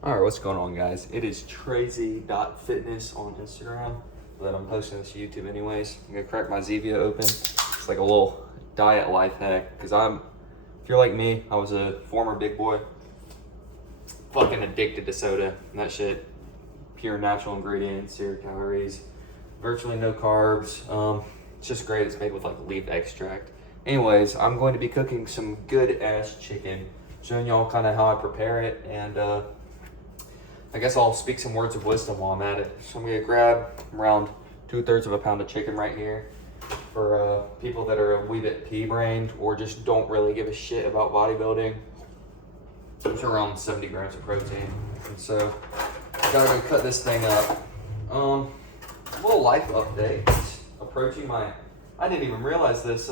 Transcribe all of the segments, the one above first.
All right, what's going on, guys? It is Tracy.fitness on Instagram, but I'm posting this to YouTube anyways. I'm gonna crack my Zevia open. It's like a little diet life hack, because if you're like me, I was a former big boy, fucking addicted to soda and that shit. Pure natural ingredients, 0 calories, virtually no carbs. It's just great. It's made with like leaf extract. Anyways, I'm going to be cooking some good ass chicken, showing y'all kind of how I prepare it, and I guess I'll speak some words of wisdom while I'm at it. So I'm gonna grab around 2/3 of a pound of chicken right here for people that are a wee bit pea-brained or just don't really give a shit about bodybuilding. It's around 70 grams of protein. And so, gotta go cut this thing up. Little life update. Approaching I didn't even realize this,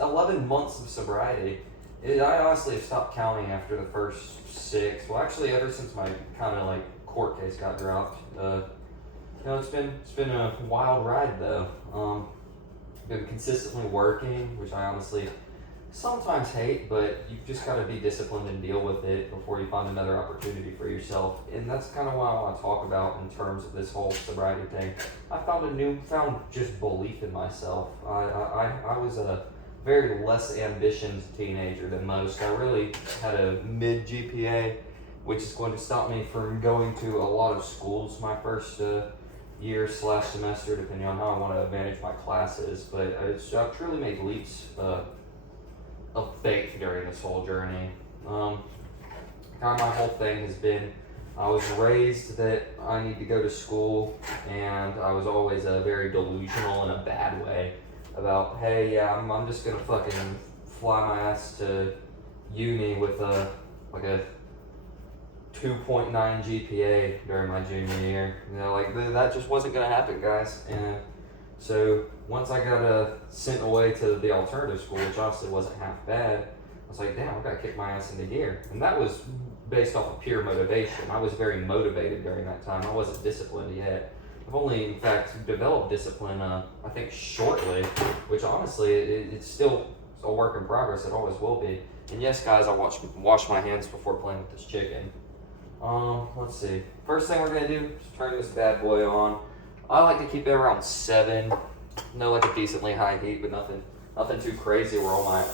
11 months of sobriety. I honestly have stopped counting after the first 6. Well, actually, ever since my kind of like court case got dropped. It's been a wild ride though. Been consistently working, which I honestly sometimes hate, but you just gotta be disciplined and deal with it before you find another opportunity for yourself. And that's kind of what I want to talk about in terms of this whole sobriety thing. I found a newfound just belief in myself. I was a very less ambitious teenager than most. I really had a mid GPA, which is going to stop me from going to a lot of schools my first year/semester, depending on how I want to manage my classes. But I've truly made leaps of faith during this whole journey. Kind of my whole thing has been, I was raised that I need to go to school, and I was always very delusional in a bad way about, hey, yeah, I'm just gonna fucking fly my ass to uni with a 2.9 GPA during my junior year. That just wasn't gonna happen, guys. And so once I got sent away to the alternative school, which honestly wasn't half bad, I was like, damn, I gotta kick my ass into gear. And that was based off of pure motivation. I was very motivated during that time. I wasn't disciplined yet. I've only, in fact, developed discipline, I think, shortly, which honestly, it's still a work in progress. It always will be. And yes, guys, I wash my hands before playing with this chicken. Let's see. First thing we're gonna do is turn this bad boy on. I like to keep it around 7. No, like a decently high heat, but nothing too crazy where all my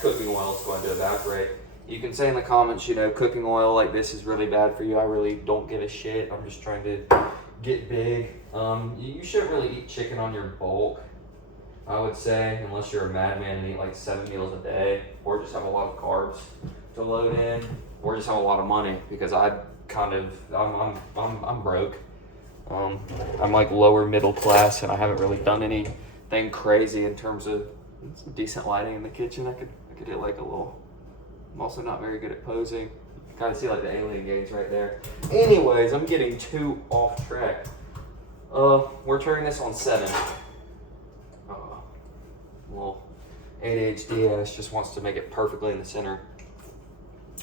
cooking oil is going to evaporate. You can say in the comments, cooking oil like this is really bad for you. I really don't give a shit. I'm just trying to get big. You shouldn't really eat chicken on your bulk, I would say, unless you're a madman and eat like 7 meals a day, or just have a lot of carbs to load in, or just have a lot of money, because I'm broke. I'm like lower middle class, and I haven't really done anything crazy in terms of some decent lighting in the kitchen. I could hit like a little. I'm also not very good at posing. You kind of see like the alien gaze right there. Anyways, I'm getting too off track. We're turning this on 7. Little ADHD ass just wants to make it perfectly in the center.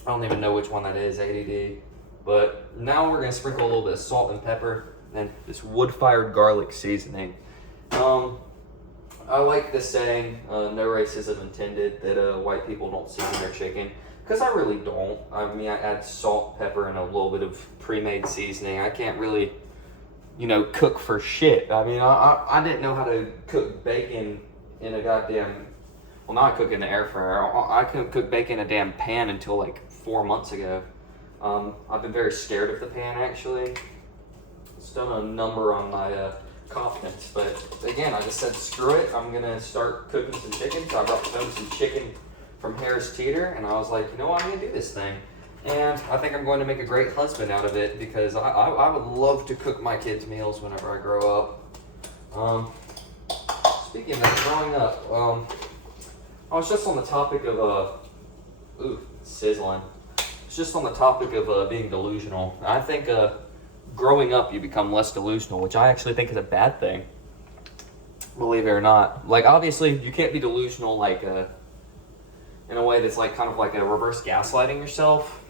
I don't even know which one that is, ADD. But now we're gonna sprinkle a little bit of salt and pepper and this wood-fired garlic seasoning. I like the saying, no racism intended, that white people don't season their chicken, because I really don't. I mean, I add salt, pepper, and a little bit of pre-made seasoning. I can't really, cook for shit. I mean, I didn't know how to cook bacon in a goddamn, well, now I cook in the air fryer. I couldn't cook bacon in a damn pan until like 4 months ago. I've been very scared of the pan, actually. It's done a number on my confidence, but again, I just said screw it. I'm gonna start cooking some chicken. So I brought home some chicken from Harris Teeter, and I was like, I'm gonna do this thing, and I think I'm going to make a great husband out of it, because I would love to cook my kids' meals whenever I grow up. Speaking of that, growing up, I was just on the topic of sizzling. It's just on the topic of being delusional. I think growing up, you become less delusional, which I actually think is a bad thing, believe it or not. Like, obviously, you can't be delusional, like, in a way that's, like, kind of like a reverse gaslighting yourself,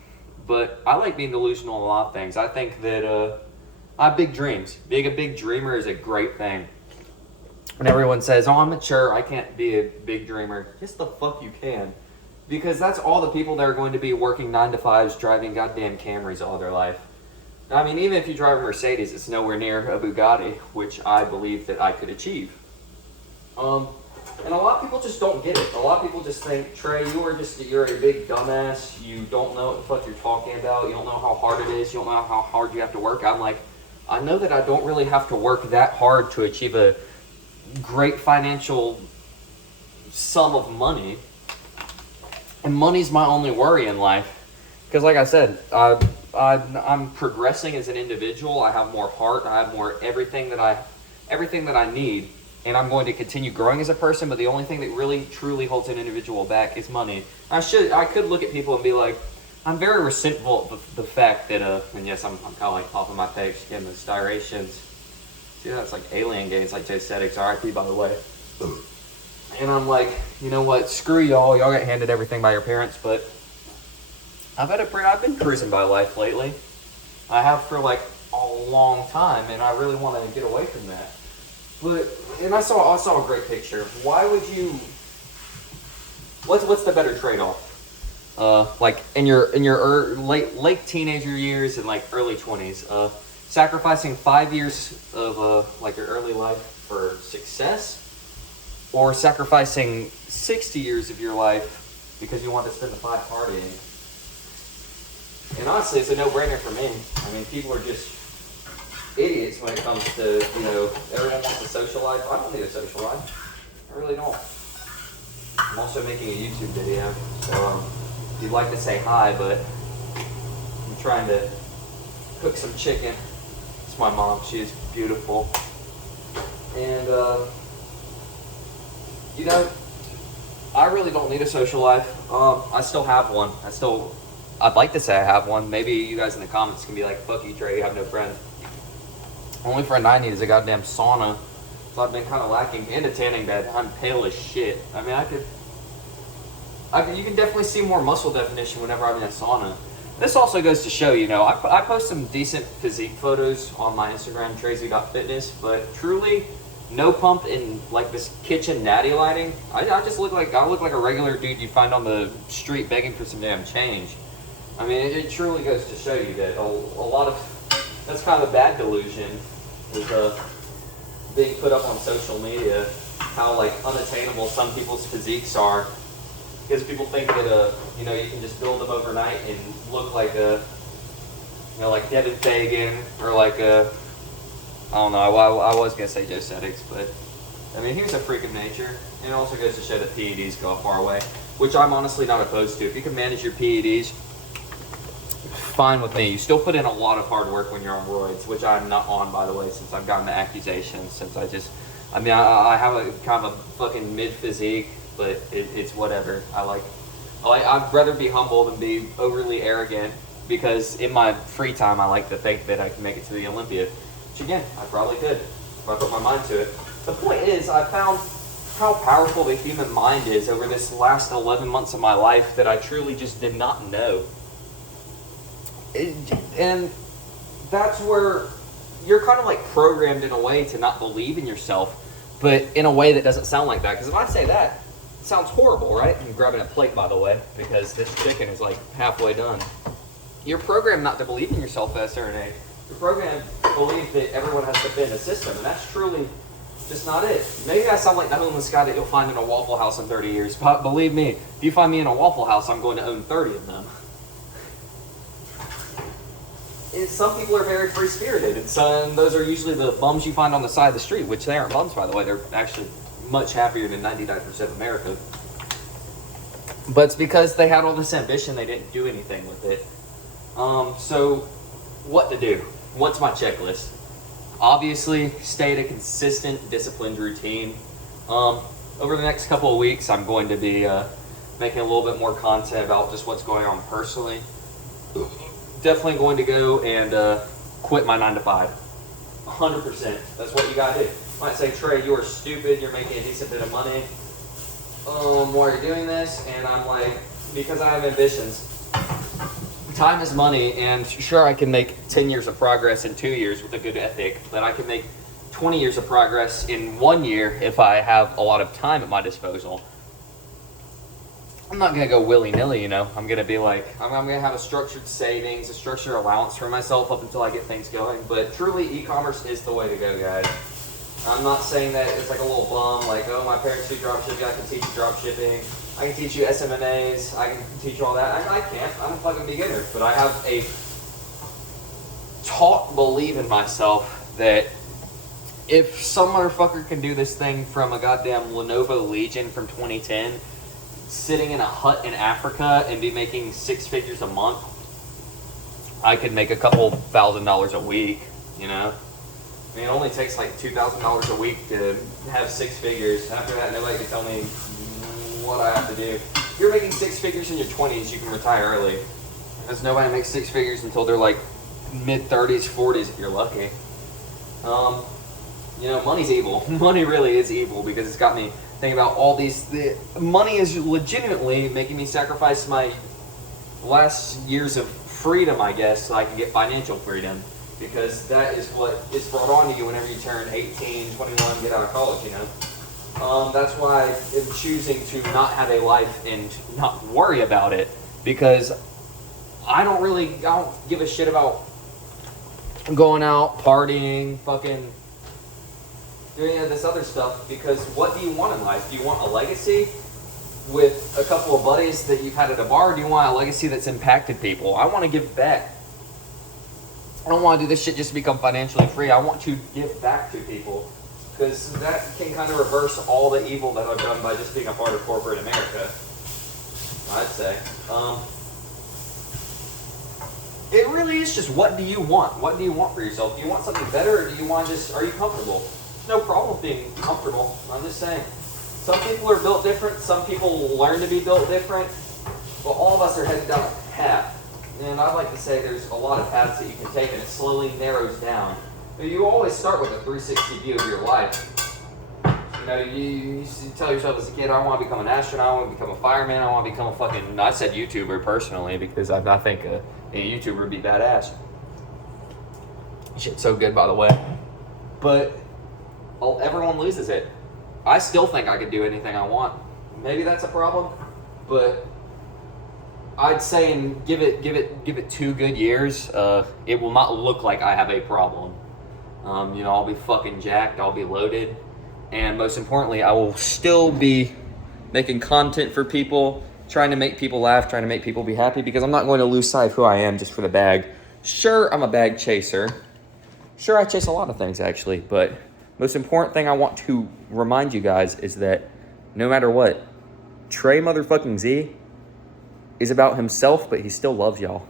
but I like being delusional in a lot of things. I think that I have big dreams. Being a big dreamer is a great thing. When everyone says, oh, I'm mature, I can't be a big dreamer, yes, the fuck you can. Because that's all the people that are going to be working 9 to 5s, driving goddamn Camrys all their life. I mean, even if you drive a Mercedes, it's nowhere near a Bugatti, which I believe that I could achieve. And a lot of people just don't get it. A lot of people just think, Trey, you're a big dumbass. You don't know what the fuck you're talking about. You don't know how hard it is. You don't know how hard you have to work. I'm like, I know that I don't really have to work that hard to achieve a great financial sum of money. And money's my only worry in life. Because like I said, I'm progressing as an individual. I have more heart. I have more everything that I need. And I'm going to continue growing as a person, but the only thing that really truly holds an individual back is money. I could look at people and be like, I'm very resentful of the fact that, and yes, I'm kind of like popping my page, getting the styrations. See, that's like alien games, like Jay Settix, RIP by the way. And I'm like, you know what, screw y'all got handed everything by your parents, but I've been cruising by life lately. I have for like a long time, and I really want to get away from that. And I saw a great picture. Why would you? What's the better trade-off? Like in your late teenager years and like early 20s, sacrificing 5 years of like your early life for success, or sacrificing 60 years of your life because you want to spend the 5 partying. And honestly, it's a no-brainer for me. I mean, people are just idiots when it comes to, everyone wants a social life. I don't need a social life. I really don't. I'm also making a YouTube video, so if you'd like to say hi, but I'm trying to cook some chicken. It's my mom. She is beautiful. And, I really don't need a social life. I still have one. I'd like to say I have one. Maybe you guys in the comments can be like, fuck you, Trey, you have no friends. Only friend I need is a goddamn sauna. So I've been kind of lacking. And a tanning bed. I'm pale as shit. I mean, you can definitely see more muscle definition whenever I'm in a sauna. This also goes to show, I post some decent physique photos on my Instagram, tracy.fitness, but truly, no pump in like this kitchen natty lighting. I look like a regular dude you find on the street begging for some damn change. I mean, it truly goes to show you that a lot of, that's kind of a bad delusion, is being put up on social media, how like unattainable some people's physiques are, because people think that you can just build them overnight and look like like Devin Fagan, or like I don't know. I was gonna say Joe Settix, but I mean, he was a freak of nature. And it also goes to show that PEDs go a far way, which I'm honestly not opposed to. If you can manage your PEDs, fine with me. You still put in a lot of hard work when you're on roids, which I'm not on, by the way, since I've gotten the accusations. Since I have a kind of a fucking mid physique, but it's whatever. I'd rather be humble than be overly arrogant, because in my free time I like to think that I can make it to the Olympia, which again, I probably could if I put my mind to it. The point is, I found how powerful the human mind is over this last 11 months of my life that I truly just did not know. And that's where you're kind of like programmed in a way to not believe in yourself, but in a way that doesn't sound like that. Because if I say that, it sounds horrible, right? I'm grabbing a plate, by the way, because this chicken is like halfway done. You're programmed not to believe in yourself at a certain age. You're programmed to believe that everyone has to fit in a system, and that's truly just not it. Maybe I sound like the homeless guy that you'll find in a Waffle House in 30 years, but believe me, if you find me in a Waffle House, I'm going to own 30 of them. Some people are very free-spirited, and those are usually the bums you find on the side of the street, which they aren't bums, by the way. They're actually much happier than 99% of America. But it's because they had all this ambition, they didn't do anything with it. So, what to do? What's my checklist? Obviously, stay at a consistent, disciplined routine. Over the next couple of weeks, I'm going to be making a little bit more content about just what's going on personally. Definitely going to go and quit my 9 to 5. 100%. That's what you gotta do. You might say, Trey, you are stupid. You're making a decent bit of money. Why are you doing this? And I'm like, because I have ambitions. Time is money, and sure, I can make 10 years of progress in 2 years with a good ethic, but I can make 20 years of progress in 1 year if I have a lot of time at my disposal. I'm not gonna go willy-nilly, you know. I'm gonna be like, I'm gonna have a structured savings, a structured allowance for myself up until I get things going. But truly, e-commerce is the way to go, guys. I'm not saying that it's like a little bum, like, oh, my parents do dropshipping, I can teach you dropshipping, I can teach you SMMAs, I can teach you all that. I can't, I'm a fucking beginner, but I have a belief in myself that if some motherfucker can do this thing from a goddamn Lenovo Legion from 2010, sitting in a hut in Africa and be making 6 figures a month, I could make a couple $1,000s a week, you know? I mean, it only takes like $2,000 a week to have 6 figures. After that, nobody can tell me what I have to do. If you're making 6 figures in your 20s, you can retire early. Because nobody makes 6 figures until they're like mid-30s, 40s if you're lucky. You know, money's evil. Money really is evil because it's got me thinking about all these. Money is legitimately making me sacrifice my last years of freedom, I guess, so I can get financial freedom. Because that is what is brought on to you whenever you turn 18, 21, get out of college, you know. That's why I'm choosing to not have a life and not worry about it. Because I don't give a shit about going out, partying, fucking doing any of this other stuff. Because what do you want in life? Do you want a legacy with a couple of buddies that you've had at a bar? Or do you want a legacy that's impacted people? I want to give back. I don't want to do this shit just to become financially free. I want to give back to people. Because that can kind of reverse all the evil that I've done by just being a part of corporate America, I'd say. It really is just, what do you want? What do you want for yourself? Do you want something better, or do you want just, are you comfortable? No problem being comfortable. I'm just saying. Some people are built different. Some people learn to be built different. But all of us are headed down a path. And I'd like to say there's a lot of paths that you can take, and it slowly narrows down. But you always start with a 360 view of your life. You know, you tell yourself as a kid, I want to become an astronaut, I want to become a fireman, I want to become a fucking, I said YouTuber personally, because I think a YouTuber would be badass. Shit's so good, by the way. But everyone loses it. I still think I could do anything I want. Maybe that's a problem, but I'd say give it 2 good years. It will not look like I have a problem. You know, I'll be fucking jacked. I'll be loaded, and most importantly, I will still be making content for people, trying to make people laugh, trying to make people be happy. Because I'm not going to lose sight of who I am just for the bag. Sure, I'm a bag chaser. Sure, I chase a lot of things actually, but most important thing I want to remind you guys is that no matter what, Trey motherfucking Z is about himself, but he still loves y'all.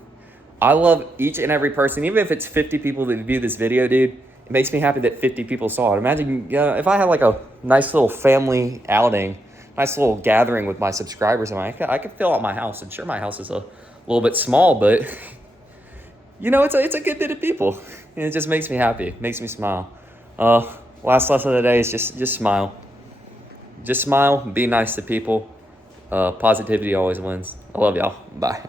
I love each and every person, even if it's 50 people that view this video, dude. It makes me happy that 50 people saw it. Imagine, if I had like a nice little family outing, nice little gathering with my subscribers, and I could fill out my house. And sure, my house is a little bit small, but you know, it's a good bit of people, and it just makes me happy. It makes me smile. Last lesson of the day is just smile. Just smile. Be nice to people. Positivity always wins. I love y'all. Bye.